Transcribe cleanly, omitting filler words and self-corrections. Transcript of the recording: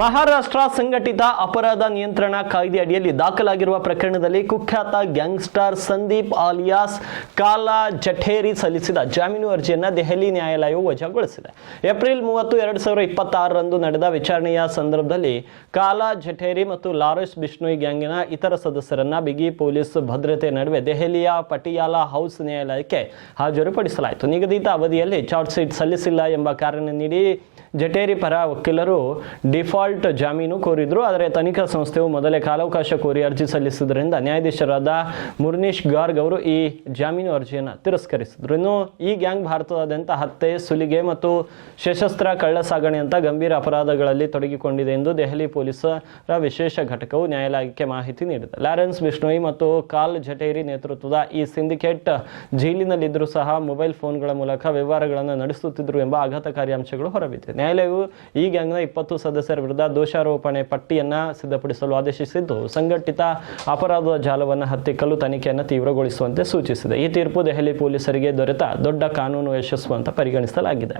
ಮಹಾರಾಷ್ಟ್ರ ಸಂಘಟಿತ ಅಪರಾಧ ನಿಯಂತ್ರಣ ಕಾಯ್ದೆ ಅಡಿಯಲ್ಲಿ ದಾಖಲಾಗಿರುವ ಪ್ರಕರಣದಲ್ಲಿ ಕುಖ್ಯಾತ ಗ್ಯಾಂಗ್ಸ್ಟರ್ ಸಂದೀಪ್ ಆಲಿಯಾಸ್ ಕಾಲಾ ಜಠೇರಿ ಸಲ್ಲಿಸಿದ ಜಾಮೀನು ಅರ್ಜಿಯನ್ನು ದೆಹಲಿ ನ್ಯಾಯಾಲಯವು ವಜಾಗೊಳಿಸಿದೆ. ಏಪ್ರಿಲ್ 30, 2026ರಂದು ನಡೆದ ವಿಚಾರಣೆಯ ಸಂದರ್ಭದಲ್ಲಿ ಕಾಲಾ ಜಠೇರಿ ಮತ್ತು ಲಾರೆಸ್ ಬಿಷ್ಣೋಯ್ ಗ್ಯಾಂಗಿನ ಇತರ ಸದಸ್ಯರನ್ನ ಬಿಗಿ ಪೊಲೀಸ್ ಭದ್ರತೆ ನಡುವೆ ದೆಹಲಿಯ ಪಟಿಯಾಲಾ ಹೌಸ್ ನ್ಯಾಯಾಲಯಕ್ಕೆ ಹಾಜರುಪಡಿಸಲಾಯಿತು. ನಿಗದಿತ ಅವಧಿಯಲ್ಲಿ ಚಾರ್ಜ್ ಶೀಟ್ ಸಲ್ಲಿಸಿಲ್ಲ ಎಂಬ ಕಾರಣ ನೀಡಿ ಜಠೇರಿ ಪರ ವಕೀಲರು ಡಿಫಾಲ್ಟ್ ಜಾಮೀನು ಕೋರಿದ್ರು. ಆದರೆ ತನಿಖಾ ಸಂಸ್ಥೆಯು ಮೊದಲೇ ಕಾಲಾವಕಾಶ ಕೋರಿ ಅರ್ಜಿ ಸಲ್ಲಿಸಿದ್ದರಿಂದ ನ್ಯಾಯಾಧೀಶರಾದ ಮುರ್ನೀಶ್ ಗಾರ್ಗ್ ಅವರು ಈ ಜಾಮೀನು ಅರ್ಜಿಯನ್ನು ತಿರಸ್ಕರಿಸಿದ್ರು. ಇನ್ನು ಈ ಗ್ಯಾಂಗ್ ಭಾರತದಾದ್ಯಂತ ಹತ್ಯೆ, ಸುಲಿಗೆ ಮತ್ತು ಸಶಸ್ತ್ರ ಕಳ್ಳ ಸಾಗಣೆಯಂಥ ಗಂಭೀರ ಅಪರಾಧಗಳಲ್ಲಿ ತೊಡಗಿಕೊಂಡಿದೆ ಎಂದು ದೆಹಲಿ ಪೊಲೀಸರ ವಿಶೇಷ ಘಟಕವು ನ್ಯಾಯಾಲಯಕ್ಕೆ ಮಾಹಿತಿ ನೀಡಿದೆ. ಲಾರೆನ್ಸ್ ಬಿಷ್ಣೋಯ್ ಮತ್ತು ಕಾಲ್ ಜಠೇರಿ ನೇತೃತ್ವದ ಈ ಸಿಂಡಿಕೇಟ್ ಜೈಲಿನಲ್ಲಿದ್ದರೂ ಸಹ ಮೊಬೈಲ್ ಫೋನ್ಗಳ ಮೂಲಕ ವ್ಯವಹಾರಗಳನ್ನು ನಡೆಸುತ್ತಿದ್ದರು ಎಂಬ ಆಘಾತಕಾರಿ ಅಂಶಗಳು ಹೊರಬಿದ್ದಿದೆ. ನ್ಯಾಯಾಲಯವು ಈ ಗ್ಯಾಂಗ್ನ 20 ಸದಸ್ಯರ ವಿರುದ್ಧ ದೋಷಾರೋಪಣೆ ಪಟ್ಟಿಯನ್ನು ಸಿದ್ಧಪಡಿಸಲು ಆದೇಶಿಸಿದ್ದು, ಸಂಘಟಿತ ಅಪರಾಧದ ಜಾಲವನ್ನು ಹತ್ತಿಕ್ಕಲು ತನಿಖೆಯನ್ನು ತೀವ್ರಗೊಳಿಸುವಂತೆ ಸೂಚಿಸಿದೆ. ಈ ತೀರ್ಪು ದೆಹಲಿ ಪೊಲೀಸರಿಗೆ ದೊರೆತ ದೊಡ್ಡ ಕಾನೂನು ಯಶಸ್ಸು ಅಂತ ಪರಿಗಣಿಸಲಾಗಿದೆ.